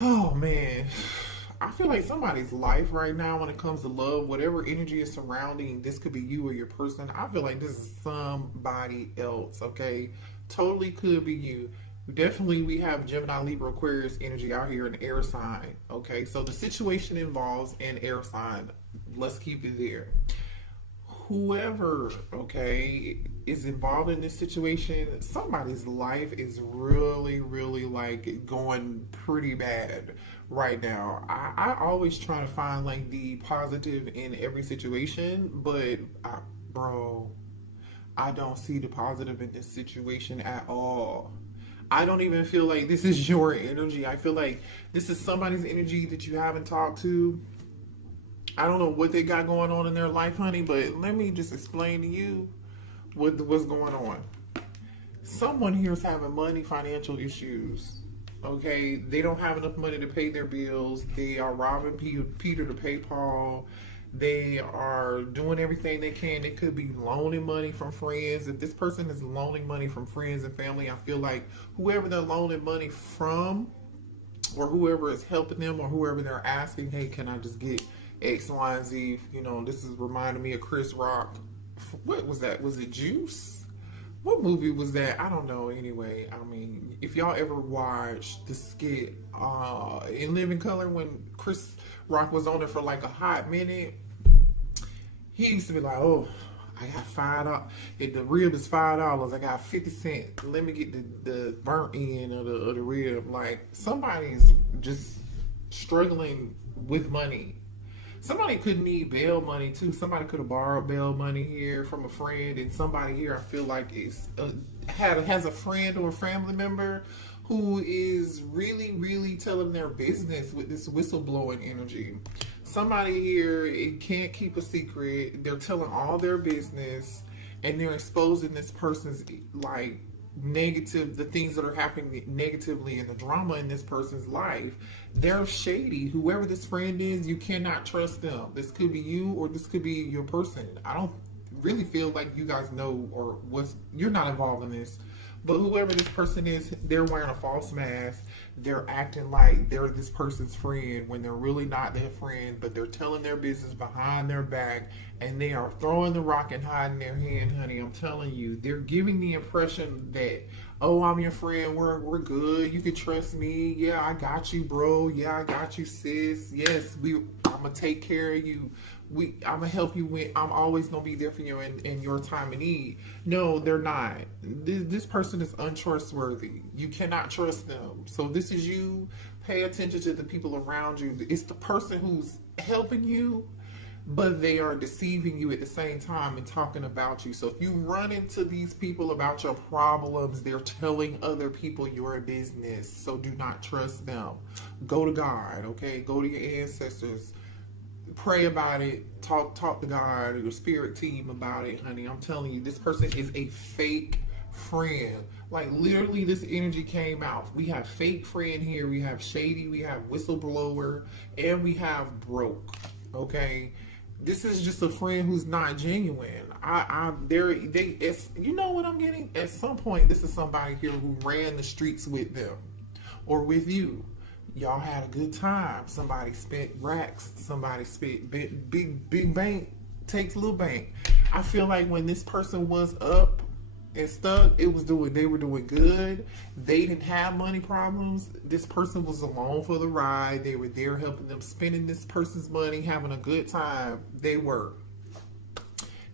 Oh man, I feel like somebody's life right now when it comes to love, whatever energy is surrounding, this could be you or your person. I feel like this is somebody else, okay? Totally could be you. Definitely, we have Gemini, Libra, Aquarius energy out here in air sign, okay? So the situation involves an air sign. Let's keep it there. Whoever, okay, is involved in this situation, somebody's life is really like going pretty bad right now. I always try to find like the positive in every situation, but bro, I don't see the positive in this situation at all. I don't even feel like this is your energy. I feel like this is somebody's energy that you haven't talked to. I don't know what they got going on in their life, honey, but let me just explain to you what's going on. Someone here is having money, financial issues. Okay, they don't have enough money to pay their bills. They are robbing Peter to pay Paul. They are doing everything they can. They could be loaning money from friends. If this person is loaning money from friends and family, I feel like whoever they're loaning money from, or whoever is helping them, or whoever they're asking, hey, can I just get X, Y, and Z? You know, this is reminding me of Chris Rock. What was that? Was it Juice? What movie was that? I don't know. Anyway, I mean, if y'all ever watched the skit in Living Color when Chris Rock was on it for like a hot minute, he used to be like, "Oh, I got $5. If the rib is $5, I got 50 cents. Let me get the burnt end of the rib." Like somebody's just struggling with money. Somebody could need bail money too. Somebody could have borrowed bail money here from a friend, and somebody here I feel like is has a friend or a family member who is really telling their business with this whistleblowing energy. Somebody here it can't keep a secret. They're telling all their business, and they're exposing this person's like negative, the things that are happening negatively and the drama in this person's life. They're shady. Whoever this friend is, you cannot trust them. This could be you or this could be your person. I don't really feel like you guys know, or what's, you're not involved in this, but whoever this person is, they're wearing a false mask. They're acting like they're this person's friend when they're really not their friend, but they're telling their business behind their back, and they are throwing the rock and hiding their hand, honey. I'm telling you, they're giving the impression that, oh, I'm your friend. We're good. You can trust me. Yeah, I got you, bro. Yeah, I got you, sis. Yes, I'm gonna take care of you. I'm gonna help you with. I'm always gonna be there for you in your time of need. No, they're not. This person is untrustworthy. You cannot trust them. So this is you. Pay attention to the people around you. It's the person who's helping you, but they are deceiving you at the same time and talking about you. So if you run into these people about your problems, they're telling other people your business. So do not trust them. Go to God, okay? Go to your ancestors. Pray about it. Talk to God or your spirit team about it, honey. I'm telling you, this person is a fake friend. Like literally this energy came out. We have fake friend here, we have shady, we have whistleblower, and we have broke. Okay? This is just a friend who's not genuine. It's, you know what I'm getting? At some point, this is somebody here who ran the streets with them or with you. Y'all had a good time. Somebody spent racks. Somebody spent big bank takes little bank. I feel like when this person was up and stuck, they were doing good. They didn't have money problems. This person was along for the ride. They were there helping them, spending this person's money, having a good time. They were.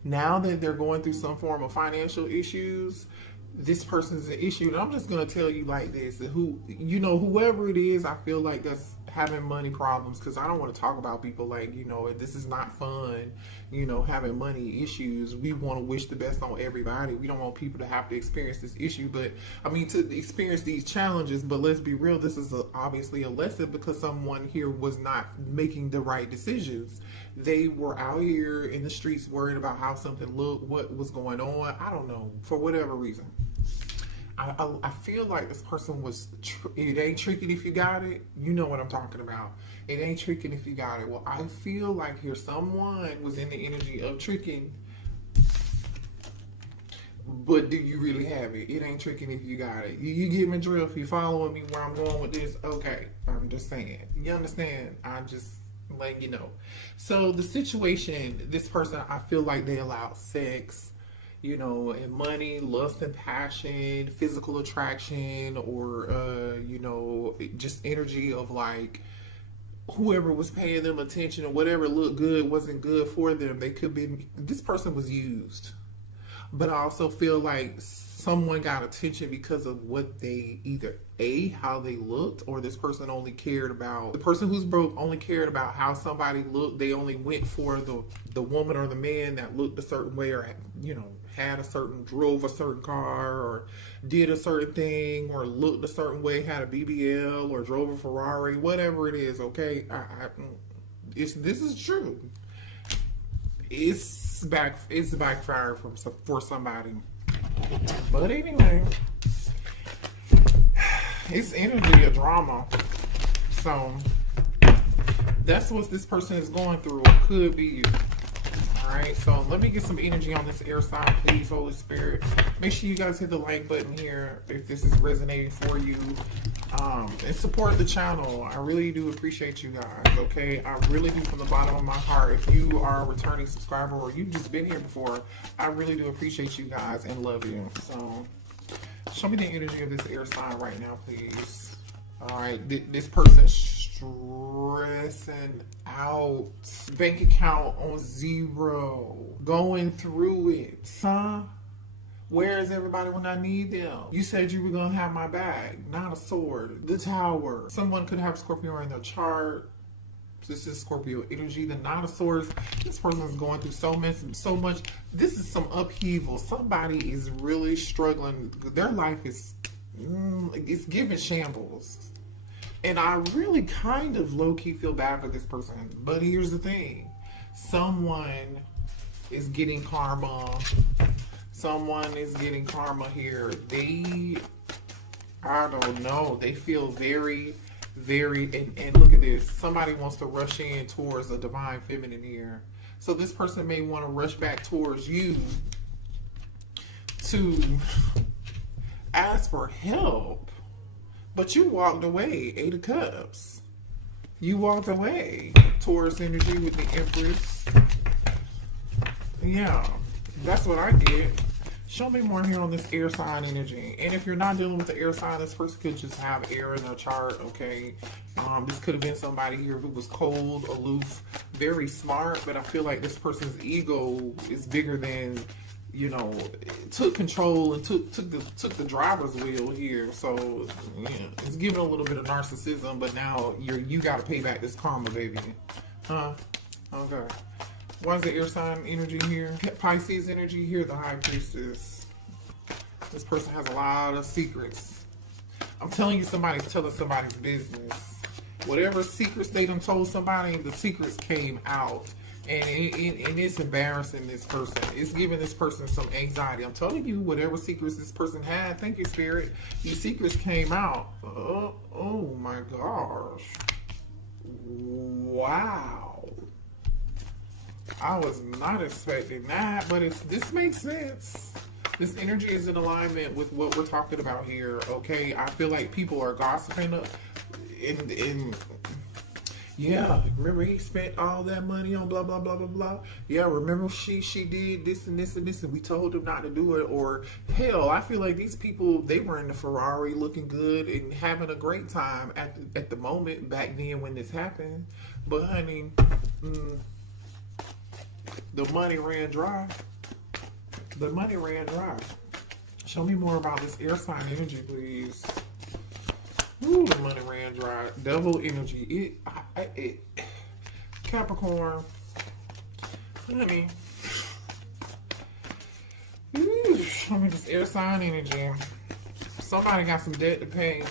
Now that they're going through some form of financial issues, this person's an issue. And I'm just gonna tell you like this: whoever it is, I feel like that's having money problems, because I don't want to talk about people like, this is not fun, having money issues. We want to wish the best on everybody. We don't want people to have to experience this issue, but I mean, to experience these challenges. But let's be real, this is obviously a lesson, because someone here was not making the right decisions. They were out here in the streets worried about how something looked, what was going on. I don't know, for whatever reason. I feel like this person was, it ain't tricking if you got it. You know what I'm talking about. It ain't tricking if you got it. Well, I feel like here someone was in the energy of tricking But do you really have it? It ain't tricking if you got it. You get my drift. You following me where I'm going with this? Okay. I'm just saying. You understand? I'm just letting you know. So the situation, this person, I feel like they allow sex, you know, and money, lust and passion, physical attraction, or, you know, just energy of like, whoever was paying them attention or whatever looked good wasn't good for them. They could be, this person was used. But I also feel like someone got attention because of what they either how they looked, or this person only cared about, the person who's broke only cared about how somebody looked. They only went for the woman or the man that looked a certain way, or, you know, had a certain, drove a certain car, or did a certain thing, or looked a certain way, had a BBL, or drove a Ferrari, whatever it is. Okay, this is true. It's backfired for somebody. But anyway, it's energy of drama. So that's what this person is going through. It could be you. Alright, so let me get some energy on this air sign, please, Holy Spirit. Make sure you guys hit the like button here if this is resonating for you. And support the channel. I really do appreciate you guys, okay? I really do, from the bottom of my heart. If you are a returning subscriber or you've just been here before, I really do appreciate you guys and love you. So show me the energy of this air sign right now, please. Alright, this person stressing out, bank account on 0, going through it. Huh? Where is everybody when I need them? You said you were going to have my bag. Not a sword. The Tower. Someone could have Scorpio in their chart. This is Scorpio energy. The Nine of Swords. This person is going through so much. This is some upheaval. Somebody is really struggling. Their life is, it's giving shambles. And I really kind of low-key feel bad for this person. But here's the thing. Someone is getting karma. Someone is getting karma here. I don't know. They feel very, and look at this. Somebody wants to rush in towards a divine feminine here. So this person may want to rush back towards you to ask for help. But you walked away. 8 of Cups. You walked away. Taurus energy with the Empress. Yeah. That's what I get. Show me more here on this air sign energy. And if you're not dealing with the air sign, this person could just have air in their chart, okay? This could have been somebody here who was cold, aloof, very smart, but I feel like this person's ego is bigger than, you know, took control and took the driver's wheel here. So yeah, it's giving a little bit of narcissism, but now you got to pay back this karma, baby. Huh? Okay. Why is the air sign energy here? Pisces energy here, the High Priestess. This person has a lot of secrets. I'm telling you, somebody's telling somebody's business. Whatever secrets they done told somebody, the secrets came out. And it's embarrassing this person. It's giving this person some anxiety. I'm telling you, whatever secrets this person had, thank you, Spirit, these secrets came out. Oh my gosh. Wow. I was not expecting that, but this makes sense. This energy is in alignment with what we're talking about here, okay? I feel like people are gossiping yeah, remember he spent all that money on blah, blah, blah, blah, blah. Yeah, remember she did this and this and this, and we told him not to do it. Or, hell, I feel like these people, they were in the Ferrari looking good and having a great time at the moment back then when this happened. But, honey, the money ran dry. The money ran dry. Show me more about this air sign energy, please. Ooh, the money ran dry. Devil energy. Capricorn. Honey. Ooh, show me this air sign energy. Somebody got some debt to pay.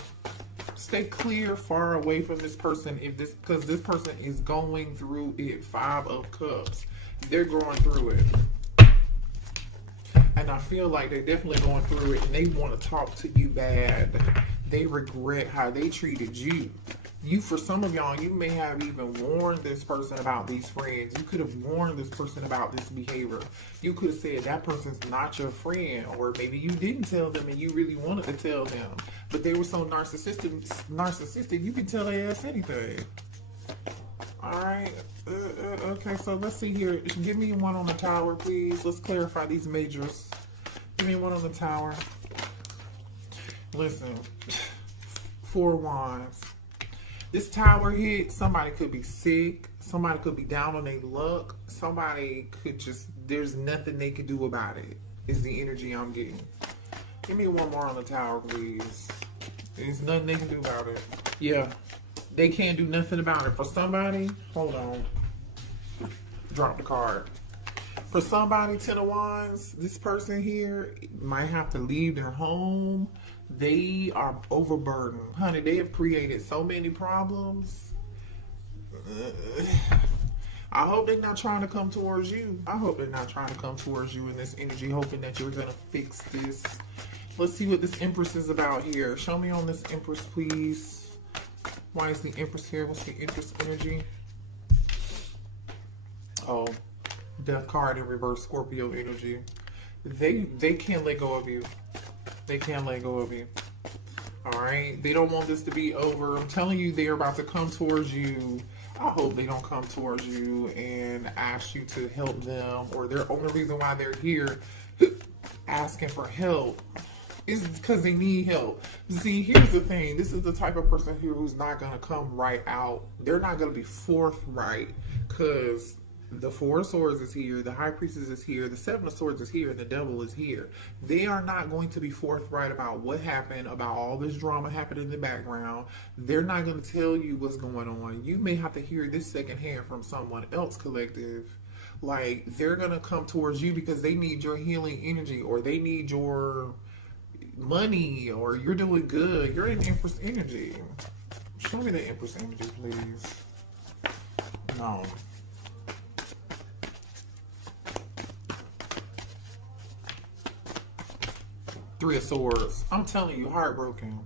Stay clear, far away from this person because this person is going through it. 5 of Cups. They're going through it. And I feel like they're definitely going through it and they want to talk to you bad. They regret how they treated you. For some of y'all, you may have even warned this person about these friends. You could have warned this person about this behavior. You could have said that person's not your friend, or maybe you didn't tell them and you really wanted to tell them, but they were so narcissistic, you can tell their ass anything. All right. Okay, so let's see here. Give me one on the tower, please. Let's clarify these majors. Give me one on the tower. Listen, 4 wands. This tower hit, somebody could be sick. Somebody could be down on their luck. Somebody could just, there's nothing they could do about it, is the energy I'm getting. Give me one more on the tower, please. There's nothing they can do about it. Yeah. They can't do nothing about it. For somebody, hold on. Drop the card. For somebody, 10 of Wands, this person here might have to leave their home. They are overburdened. Honey, they have created so many problems. I hope they're not trying to come towards you. I hope they're not trying to come towards you in this energy, hoping that you're going to fix this. Let's see what this Empress is about here. Show me on this Empress, please. Why is the Empress here? What's the Empress energy? Oh, Death card in reverse, Scorpio energy. They can't let go of you. They can't let go of you. All right? They don't want this to be over. I'm telling you, they're about to come towards you. I hope they don't come towards you and ask you to help them, or their only reason why they're here asking for help is because they need help. See, here's the thing. This is the type of person here who's not going to come right out. They're not going to be forthright, because the Four of Swords is here, the High Priestess is here, the Seven of Swords is here, and the Devil is here. They are not going to be forthright about what happened, about all this drama happening in the background. They're not going to tell you what's going on. You may have to hear this secondhand from someone else, collective. Like, they're going to come towards you because they need your healing energy, or they need your money, or you're doing good. You're in Empress energy. Show me the Empress energy, please. No. Three of Swords. I'm telling you, heartbroken.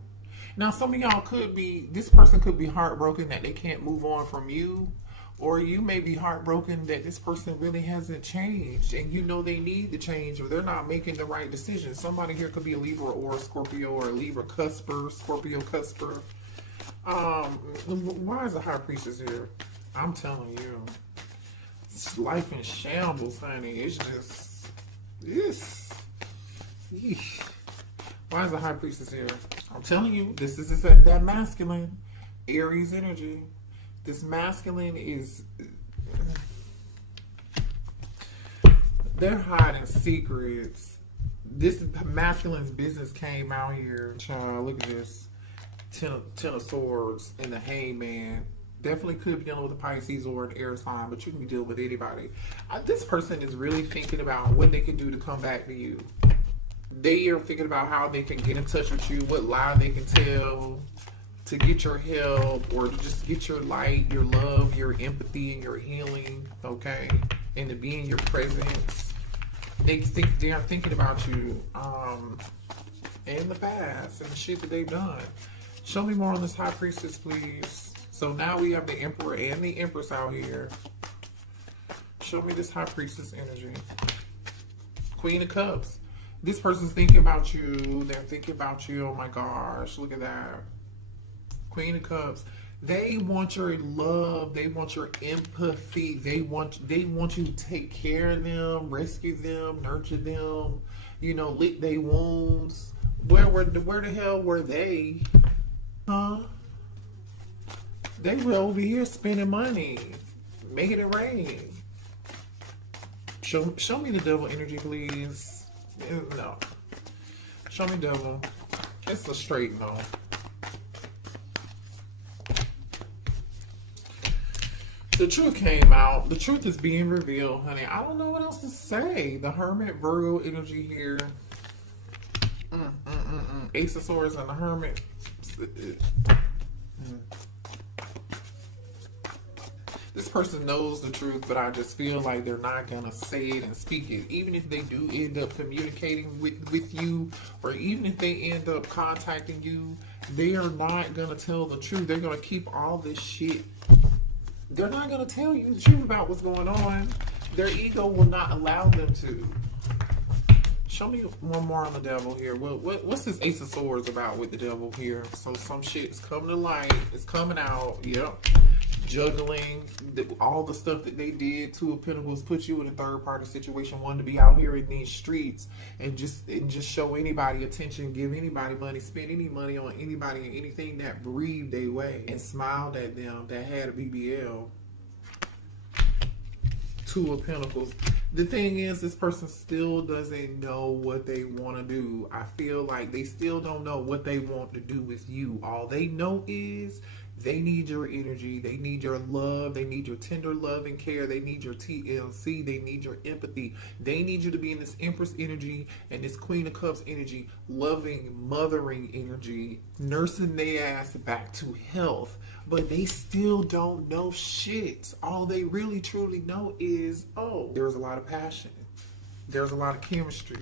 Now, some of y'all could be, this person could be heartbroken that they can't move on from you, or you may be heartbroken that this person really hasn't changed and you know they need to change, or they're not making the right decision. Somebody here could be a Libra or a Scorpio, or a Libra cusper, Scorpio cusper. Why is the High Priestess here? I'm telling you, it's life in shambles, honey. It's just, yeesh. Why is the High Priestess here? I'm telling you, this is that masculine Aries energy. This masculine is, they're hiding secrets. This masculine's business came out here. Child, look at this. Ten of Swords and the Hangman. Definitely could be dealing with a Pisces or an air sign, but you can be dealing with anybody. This person is really thinking about what they can do to come back to you. They are thinking about how they can get in touch with you, what lie they can tell to get your help, or to just get your light, your love, your empathy, and your healing, okay? And to be in your presence. They are thinking about you in the past and the shit that they've done. Show me more on this High Priestess, please. So now we have the Emperor and the Empress out here. Show me this High Priestess energy. Queen of Cups. This person's thinking about you. They're thinking about you. Oh my gosh, look at that. Queen of Cups. They want your love. They want your empathy. They want you to take care of them, rescue them, nurture them. You know, lick their wounds. Where the hell were they? Huh? They were over here spending money, making it rain. Show me the Devil energy, please. No. Show me Devil. It's a straight no. The truth came out. The truth is being revealed, honey. I don't know what else to say. The Hermit, Virgo energy here. Ace of Swords and the Hermit. This person knows the truth, but I just feel like they're not going to say it and speak it. Even if they do end up communicating with you, or even if they end up contacting you They are not going to tell the truth. They're going to keep all this shit. They're not going to tell you the truth about what's going on. Their ego will not allow them to. Show me one more on the devil here. What's this Ace of Swords about with the devil here? So some shit's coming to light. It's coming out. Yep. Juggling. All the stuff that they did. Two of Pentacles put you in a third party situation. One, to be out here in these streets and just show anybody attention, give anybody money, spend any money on anybody and anything that breathed their way and smiled at them that had a BBL. Two of Pentacles. The thing is, this person still doesn't know what they want to do. I feel like they still don't know what they want to do with you. All they know is they need your energy. They need your love. They need your tender love and care. They need your TLC. They need your empathy. They need you to be in this Empress energy and this Queen of Cups energy, loving, mothering energy, nursing their ass back to health. But they still don't know shit. All they really truly know is, oh, there's a lot of passion. There's a lot of chemistry.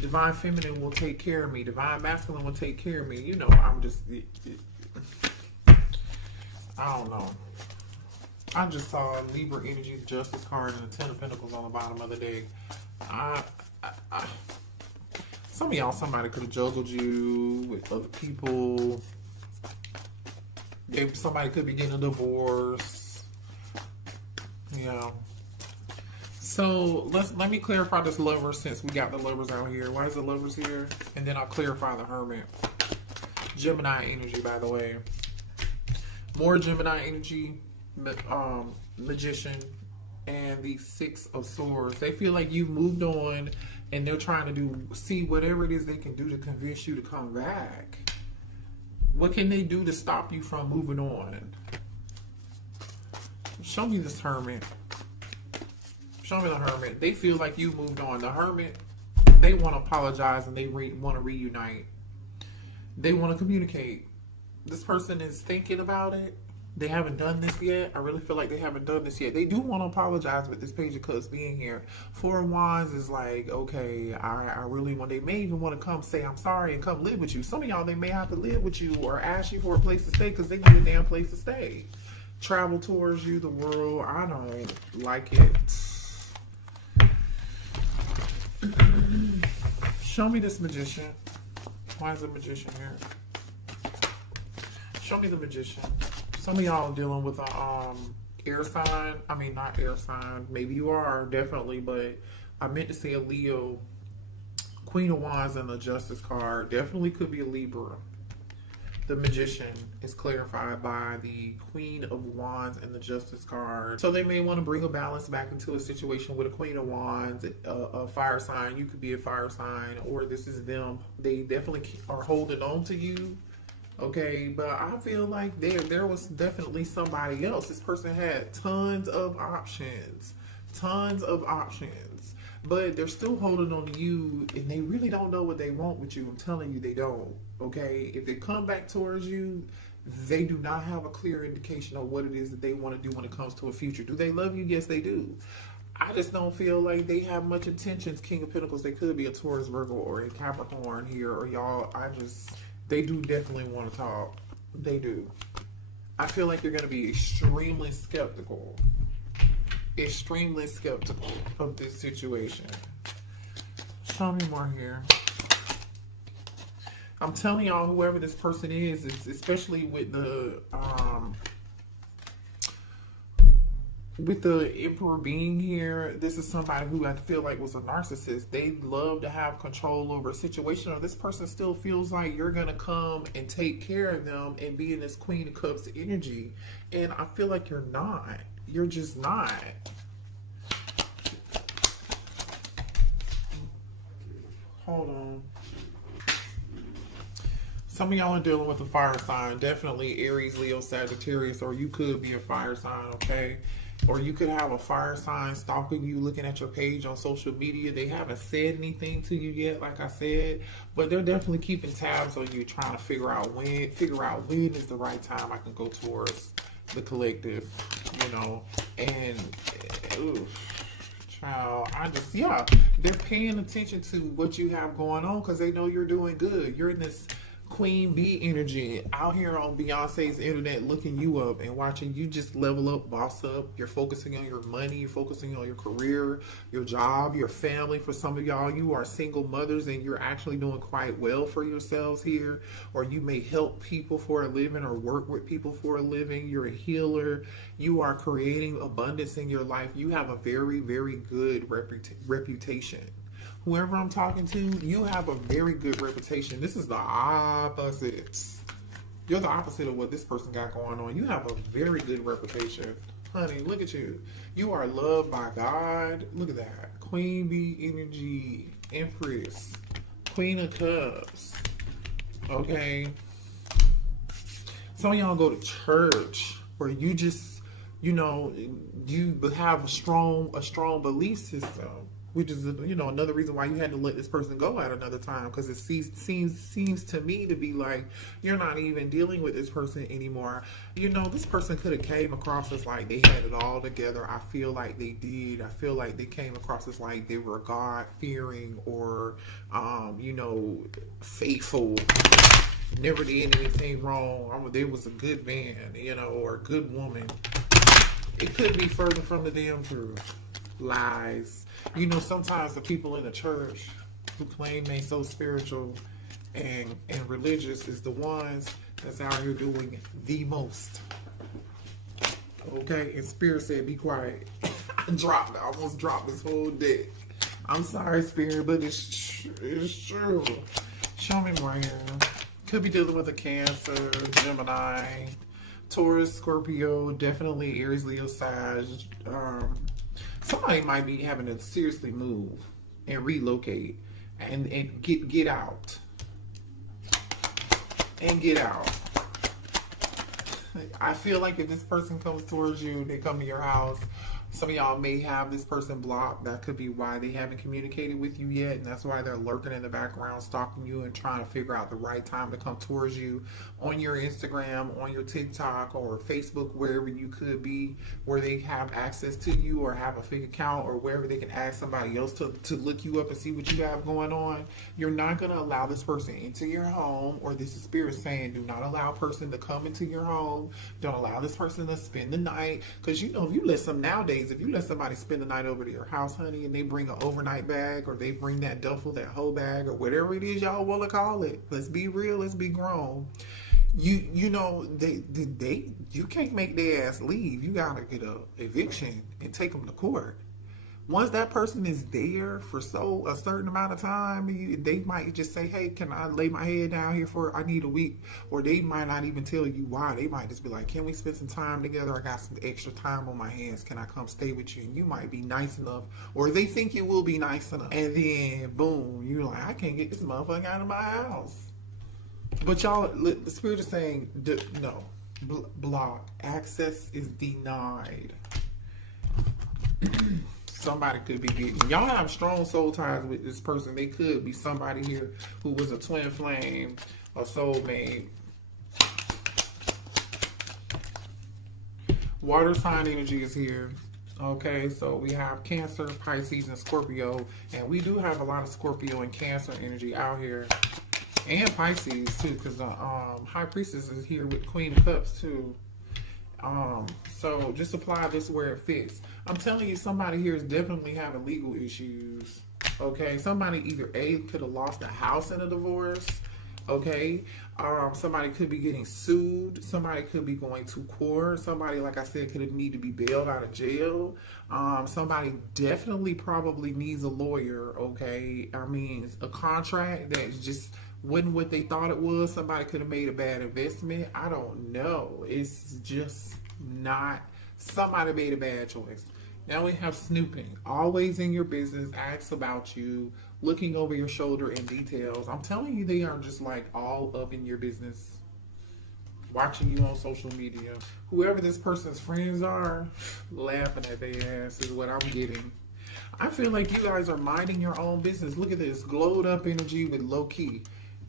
Divine Feminine will take care of me. Divine Masculine will take care of me. You know, I'm just... I don't know. I just saw Libra energy, the Justice card, and the Ten of Pentacles on the bottom of the deck. Some of y'all, somebody could have juggled you with other people. Somebody could be getting a divorce. Yeah. So let me clarify this Lover, since we got the Lovers out here. Why is the Lovers here? And then I'll clarify the Hermit. Gemini energy, by the way. More Gemini energy, Magician, and the Six of Swords. They feel like you've moved on, and they're trying to see whatever it is they can do to convince you to come back. What can they do to stop you from moving on? Show me this Hermit. Show me the Hermit. They feel like you moved on. The Hermit, they want to apologize and they want to reunite. They want to communicate. This person is thinking about it. They haven't done this yet. I really feel like they haven't done this yet. They do want to apologize with this Page of Cups being here. Four of Wands is like, okay, I really want... They may even want to come say, I'm sorry, and come live with you. Some of y'all, they may have to live with you or ask you for a place to stay because they need a damn place to stay. Travel towards you, the world. I don't like it. Show me this Magician. Why is the Magician here? Show me the Magician. Some of y'all are dealing with a air sign. I mean, not air sign. Maybe you are, definitely. But I meant to say a Leo. Queen of Wands and the Justice card. Definitely could be a Libra. The Magician is clarified by the Queen of Wands and the Justice card. So they may want to bring a balance back into a situation with a Queen of Wands, a fire sign. You could be a fire sign, or this is them. They definitely are holding on to you. Okay, but I feel like there was definitely somebody else. This person had tons of options. But they're still holding on to you, and they really don't know what they want with you. I'm telling you, they don't. Okay, if they come back towards you, they do not have a clear indication of what it is that they want to do when it comes to a future. Do they love you? Yes, they do. I just don't feel like they have much intentions. King of Pentacles, they could be a Taurus, Virgo, or a Capricorn here, or y'all, they do definitely want to talk. They do. I feel like they're going to be extremely skeptical. Extremely skeptical of this situation. Show me more here. I'm telling y'all, whoever this person is especially with the Emperor being here, this is somebody who I feel like was a narcissist. They love to have control over a situation, or this person still feels like you're going to come and take care of them and be in this Queen of Cups energy. And I feel like you're not. You're just not. Hold on. Some of y'all are dealing with a fire sign. Definitely Aries, Leo, Sagittarius, or you could be a fire sign, okay? Or you could have a fire sign stalking you, looking at your page on social media. They haven't said anything to you yet, like I said, but they're definitely keeping tabs on you, trying to figure out when is the right time I can go towards the collective, you know. And child, they're paying attention to what you have going on because they know you're doing good. You're in this Queen Bee energy out here on Beyonce's internet, looking you up and watching you just level up, boss up. You're focusing on your money, you're focusing on your career, your job, your family. For some of y'all, you are single mothers and you're actually doing quite well for yourselves here, or you may help people for a living or work with people for a living. You're a healer. You are creating abundance in your life. You have a very, very good reputation. Whoever I'm talking to, you have a very good reputation. This is the opposite. You're the opposite of what this person got going on. You have a very good reputation. Honey, look at you. You are loved by God. Look at that. Queen Bee energy, Empress, Queen of Cups. Okay. Some of y'all go to church where you just, you have a strong belief system. Which is, another reason why you had to let this person go at another time, because it seems to me to be like you're not even dealing with this person anymore. This person could have came across as like they had it all together. I feel like they did. I feel like they came across as like they were God-fearing or, faithful. Never did anything wrong. They was a good man, or a good woman. It could be further from the damn truth. Lies. Sometimes the people in the church who claim they so spiritual and religious is the ones that's out here doing the most. Okay? And Spirit said, be quiet. I almost dropped this whole deck. I'm sorry, Spirit, but it's true. Show me more here. Could be dealing with a Cancer, Gemini, Taurus, Scorpio, definitely Aries, Leo, Sag. Somebody might be having to seriously move and relocate and get out. And get out. I feel like if this person comes towards you, they come to your house, some of y'all may have this person blocked. That could be why they haven't communicated with you yet, and that's why they're lurking in the background, stalking you and trying to figure out the right time to come towards you on your Instagram, on your TikTok, or Facebook, wherever you could be, where they have access to you or have a fake account, or wherever they can ask somebody else to look you up and see what you have going on. You're not going to allow this person into your home, or this is Spirit saying, do not allow a person to come into your home. Don't allow this person to spend the night, because if you let some nowadays, if you let somebody spend the night over to your house, honey, and they bring an overnight bag, or they bring that duffel, that whole bag, or whatever it is y'all want to call it. Let's be real. Let's be grown. You can't make their ass leave. You gotta get a eviction and take them to court. Once that person is there for a certain amount of time, they might just say, hey, can I lay my head down here I need a week? Or they might not even tell you why. They might just be like, can we spend some time together? I got some extra time on my hands. Can I come stay with you? And you might be nice enough, or they think you will be nice enough. And then, boom, you're like, I can't get this motherfucker out of my house. But y'all, the Spirit is saying, no, block. Access is denied. Somebody could be getting, y'all have strong soul ties with this person. They could be somebody here who was a twin flame, a soulmate. Water sign energy is here. Okay, so we have Cancer, Pisces, and Scorpio. And we do have a lot of Scorpio and Cancer energy out here. And Pisces too, because the High Priestess is here with Queen of Cups too. So just apply this where it fits. I'm telling you, somebody here is definitely having legal issues. Okay, somebody either could have lost a house in a divorce. Okay, somebody could be getting sued. Somebody could be going to court. Somebody, like I said, could need to be bailed out of jail. Somebody definitely probably needs a lawyer. Okay, I mean, a contract that just wasn't what they thought it was. Somebody could have made a bad investment. I don't know. It's just not. Somebody made a bad choice. Now we have snooping. Always in your business, asks about you, looking over your shoulder in details. I'm telling you, they are just like all up in your business, watching you on social media. Whoever this person's friends are, laughing at their ass is what I'm getting. I feel like you guys are minding your own business. Look at this glowed up energy with low key.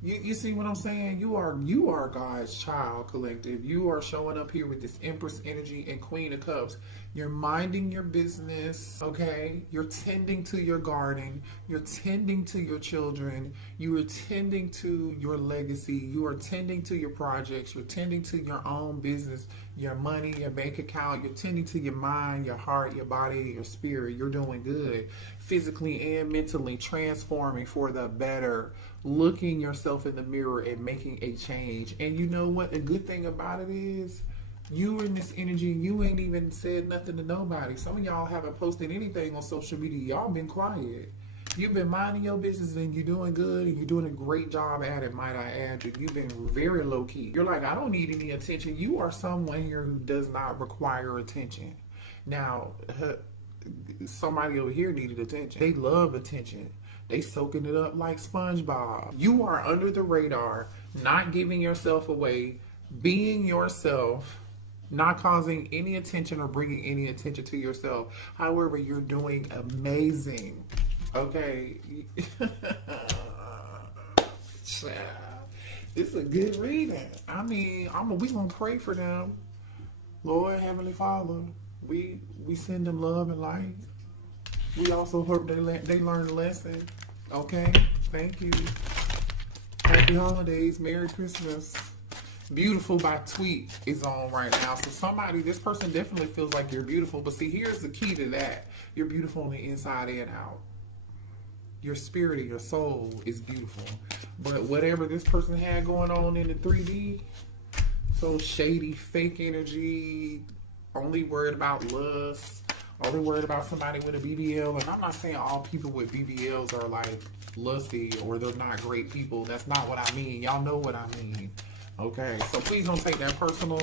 You see what I'm saying? You are God's child, collective. You are showing up here with this Empress energy and Queen of Cups. You're minding your business, okay? You're tending to your garden. You're tending to your children. You are tending to your legacy. You are tending to your projects. You're tending to your own business, your money, your bank account. You're tending to your mind, your heart, your body, your spirit. You're doing good physically and mentally, transforming for the better, looking yourself in the mirror and making a change. And you know what? The good thing about it is, you in this energy, you ain't even said nothing to nobody. Some of y'all haven't posted anything on social media. Y'all been quiet. You've been minding your business and you're doing good and you're doing a great job at it, might I add. You've been very low key. You're like, I don't need any attention. You are someone here who does not require attention. Now, somebody over here needed attention. They love attention. They soaking it up like SpongeBob. You are under the radar, not giving yourself away, being yourself, not causing any attention or bringing any attention to yourself. However, you're doing amazing. Okay. It's a good reading. I mean, we gonna pray for them. Lord, Heavenly Father, we send them love and light. We also hope they learn a lesson. Okay? Thank you. Happy holidays. Merry Christmas. Beautiful by Tweet is on right now. So this person definitely feels like you're beautiful. But see, here's the key to that. You're beautiful on the inside and out. Your spirit and your soul is beautiful. But whatever this person had going on in the 3D, so shady, fake energy, only worried about lust, only worried about somebody with a BBL. And I'm not saying all people with BBLs are like lusty or they're not great people. That's not what I mean. Y'all know what I mean. Okay, so please don't take that personal.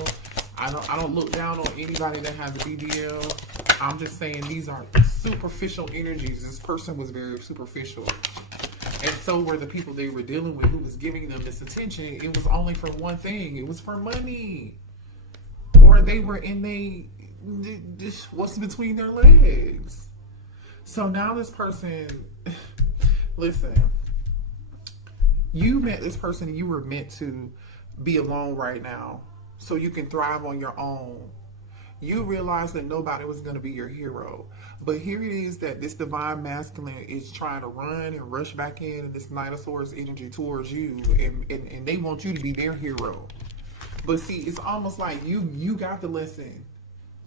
I don't look down on anybody that has a BBL. I'm just saying these are superficial energies. This person was very superficial. And so were the people they were dealing with who was giving them this attention. It was only for one thing. It was for money. Or they were in what's between their legs. So now this person, listen, you met this person and you were meant to be alone right now so you can thrive on your own. You realize that nobody was going to be your hero. But here it is that this divine masculine is trying to run and rush back in this Nightosaurus energy towards you. And they want you to be their hero. But see, it's almost like you got the lesson.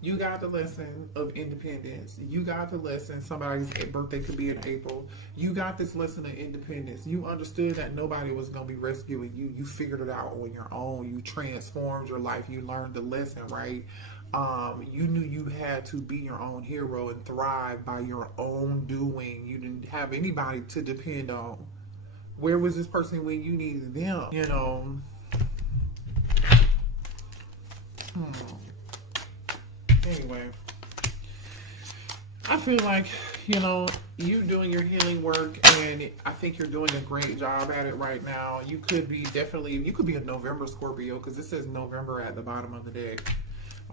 You got the lesson of independence. You got the lesson. Somebody's birthday could be in April. You got this lesson of independence. You understood that nobody was going to be rescuing you. You figured it out on your own. You transformed your life. You learned the lesson, right? You knew you had to be your own hero and thrive by your own doing. You didn't have anybody to depend on. Where was this person when you needed them? You know. Anyway, I feel like, you doing your healing work, and I think you're doing a great job at it right now. You could be a November Scorpio, because it says November at the bottom of the deck.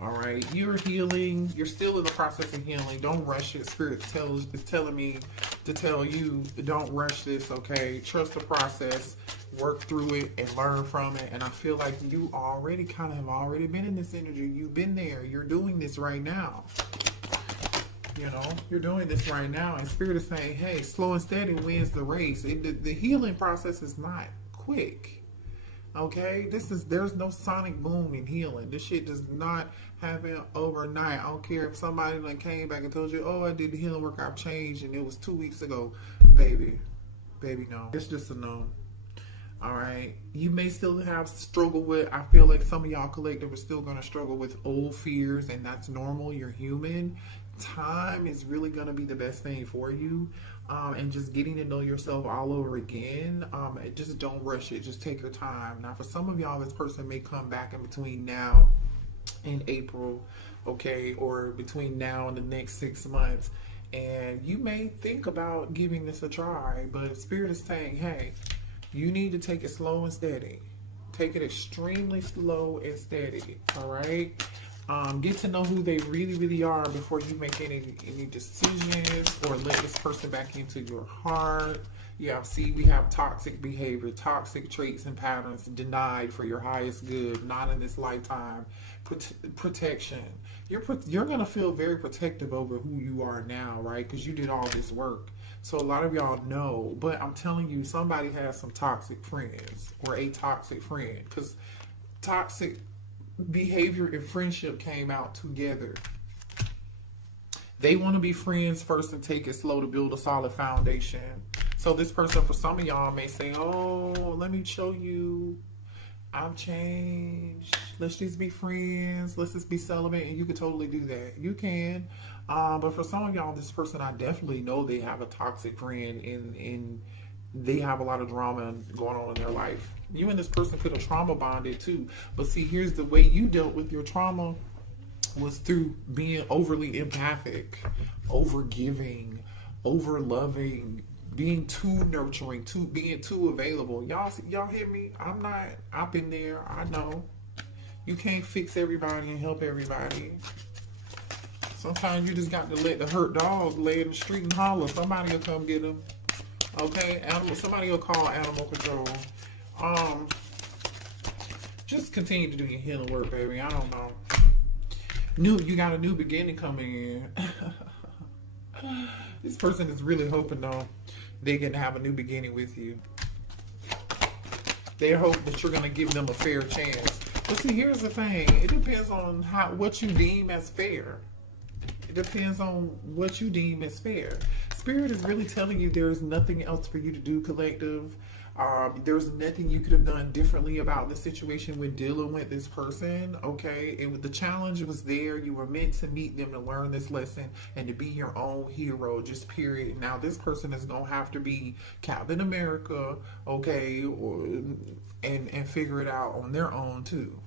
All right, you're healing. You're still in the process of healing. Don't rush it. Spirit is telling me to tell you, don't rush this, okay? Trust the process. Work through it and learn from it. And I feel like you already have already been in this energy. You've been there. You're doing this right now. You're doing this right now. And Spirit is saying, hey, slow and steady wins the race. The healing process is not quick. Okay, there's no sonic boom in healing. This shit does not happen overnight. I don't care if somebody came back and told you, oh, I did the healing work, I've changed, and it was 2 weeks ago. Baby, no. It's just a no. All right, you may still have struggle with. I feel like some of y'all collective are still going to struggle with old fears, and that's normal. You're human. Time is really going to be the best thing for you. And just getting to know yourself all over again. Just don't rush it. Just take your time. Now, for some of y'all, this person may come back in between now and April, okay, or between now and the next 6 months. And you may think about giving this a try, but Spirit is saying, hey, you need to take it slow and steady. Take it extremely slow and steady, all right? Get to know who they really, really are before you make any decisions or let this person back into your heart. Yeah, see, we have toxic behavior, toxic traits and patterns denied for your highest good, not in this lifetime. Protection. You're gonna feel very protective over who you are now, right? Because you did all this work. So a lot of y'all know, but I'm telling you, somebody has some toxic friends or a toxic friend, because toxic behavior and friendship came out together. They want to be friends first and take it slow to build a solid foundation. So this person, for some of y'all, may say, oh, let me show you I've changed. Let's just be friends. Let's just be celibate. And you could totally do that. You can. But for some of y'all, this person, I definitely know they have a toxic friend and they have a lot of drama going on in their life. You and this person could have trauma bonded too. But see, here's the way you dealt with your trauma was through being overly empathic, over giving, over loving, being too nurturing, being too available. Y'all hear me? I've been there. I know. You can't fix everybody and help everybody. Sometimes you just got to let the hurt dog lay in the street and holler. Somebody will come get him. Okay? Somebody will call animal control. Just continue to do your healing work, baby. I don't know. You got a new beginning coming in. This person is really hoping though they can have a new beginning with you. They hope that you're gonna give them a fair chance. But see, here's the thing. It depends on what you deem as fair. It depends on what you deem as fair. Spirit is really telling you there's nothing else for you to do, collective. There's nothing you could have done differently about the situation when dealing with this person, okay? And the challenge was there. You were meant to meet them to learn this lesson and to be your own hero, just period. Now, this person is going to have to be Captain America, okay? And figure it out on their own, too,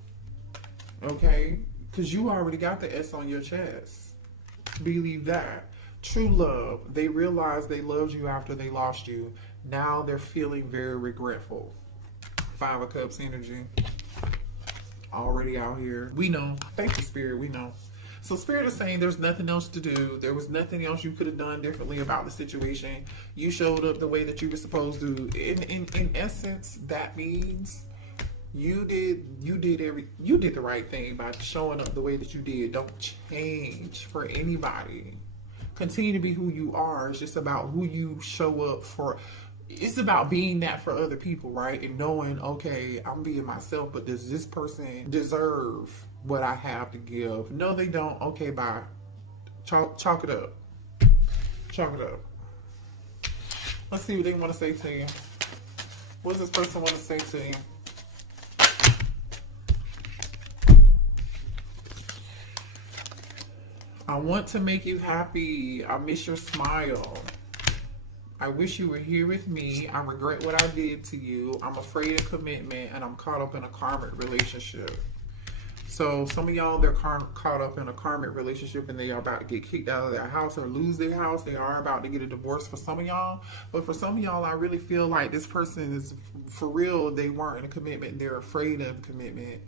okay? Because you already got the S on your chest. Believe that. True love. They realized they loved you after they lost you. Now they're feeling very regretful. 5 of Cups energy. Already out here. We know. Thank you, Spirit. We know. So Spirit is saying there's nothing else to do. There was nothing else you could have done differently about the situation. You showed up the way that you were supposed to. In essence, that means you did the right thing by showing up the way that you did. Don't change for anybody. Continue to be who you are. It's just about who you show up for. It's about being that for other people, right? And knowing, okay, I'm being myself, but does this person deserve what I have to give? No, they don't. Okay, bye. Chalk it up. Chalk it up. Let's see what they want to say to you. What does this person want to say to you? I want to make you happy. I miss your smile. I wish you were here with me. I regret what I did to you. I'm afraid of commitment and I'm caught up in a karmic relationship. So some of y'all, they're caught up in a karmic relationship and they are about to get kicked out of their house or lose their house. They are about to get a divorce for some of y'all. But for some of y'all, I really feel like this person is, for real, they weren't in a commitment. They're afraid of commitment.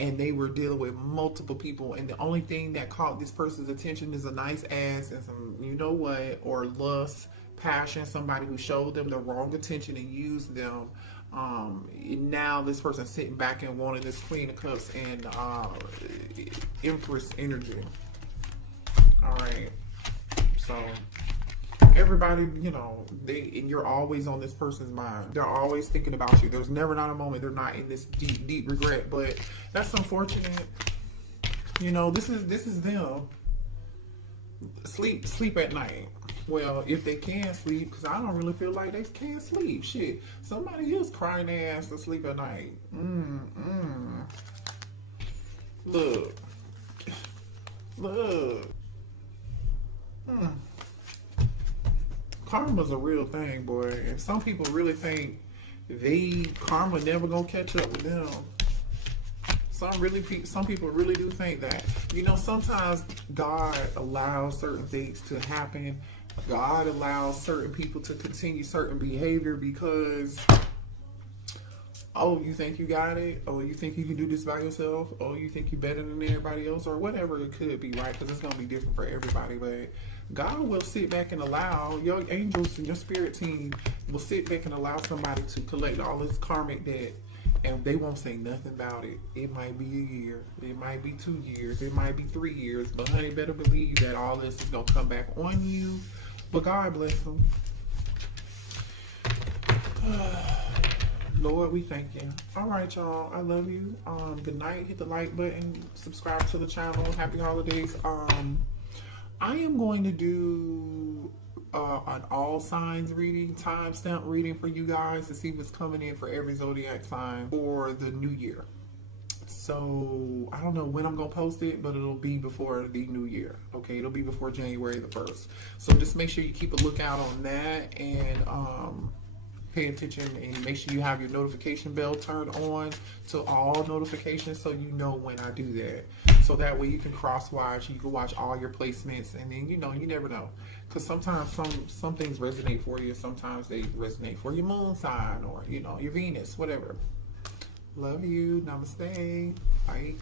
And they were dealing with multiple people. And the only thing that caught this person's attention is a nice ass and some, you know what, or lust, passion, somebody who showed them the wrong attention and used them. Now this person's sitting back and wanting this Queen of Cups and Empress energy. All right. So everybody, you know, you're always on this person's mind. They're always thinking about you. There's never not a moment they're not in this deep regret. But that's unfortunate. You know, this is them. Sleep at night. Well, if they can sleep, because I don't really feel like they can sleep. Shit, somebody is crying their ass to sleep at night. Look. Karma's a real thing, boy. And some people really think karma never gonna catch up with them. Some people really do think that. You know, sometimes God allows certain things to happen. God allows certain people to continue certain behavior because Oh, you think you got it? Oh, you think you can do this by yourself? Oh, you think you're better than everybody else? Or whatever it could be, right? Because it's going to be different for everybody. But God will sit back and allow, your angels and your spirit team will sit back and allow somebody to collect all this karmic debt. And they won't say nothing about it. It might be a year. It might be 2 years. It might be 3 years. But honey, better believe that all this is going to come back on you. But God bless them. Lord, we thank you. All right, y'all. I love you. Good night. Hit the like button. Subscribe to the channel. Happy holidays. I am going to do an all signs reading, timestamp reading for you guys to see what's coming in for every zodiac sign for the new year. So I don't know when I'm gonna post it, but it'll be before the new year. Okay, it'll be before January the 1st. So just make sure you keep a lookout on that, and pay attention, and make sure you have your notification bell turned on to all notifications so you know when I do that. So that way you can cross watch, you can watch all your placements, and then you never know. Because sometimes some things resonate for you, sometimes they resonate for your moon sign or your Venus, whatever. Love you. Namaste. Bye.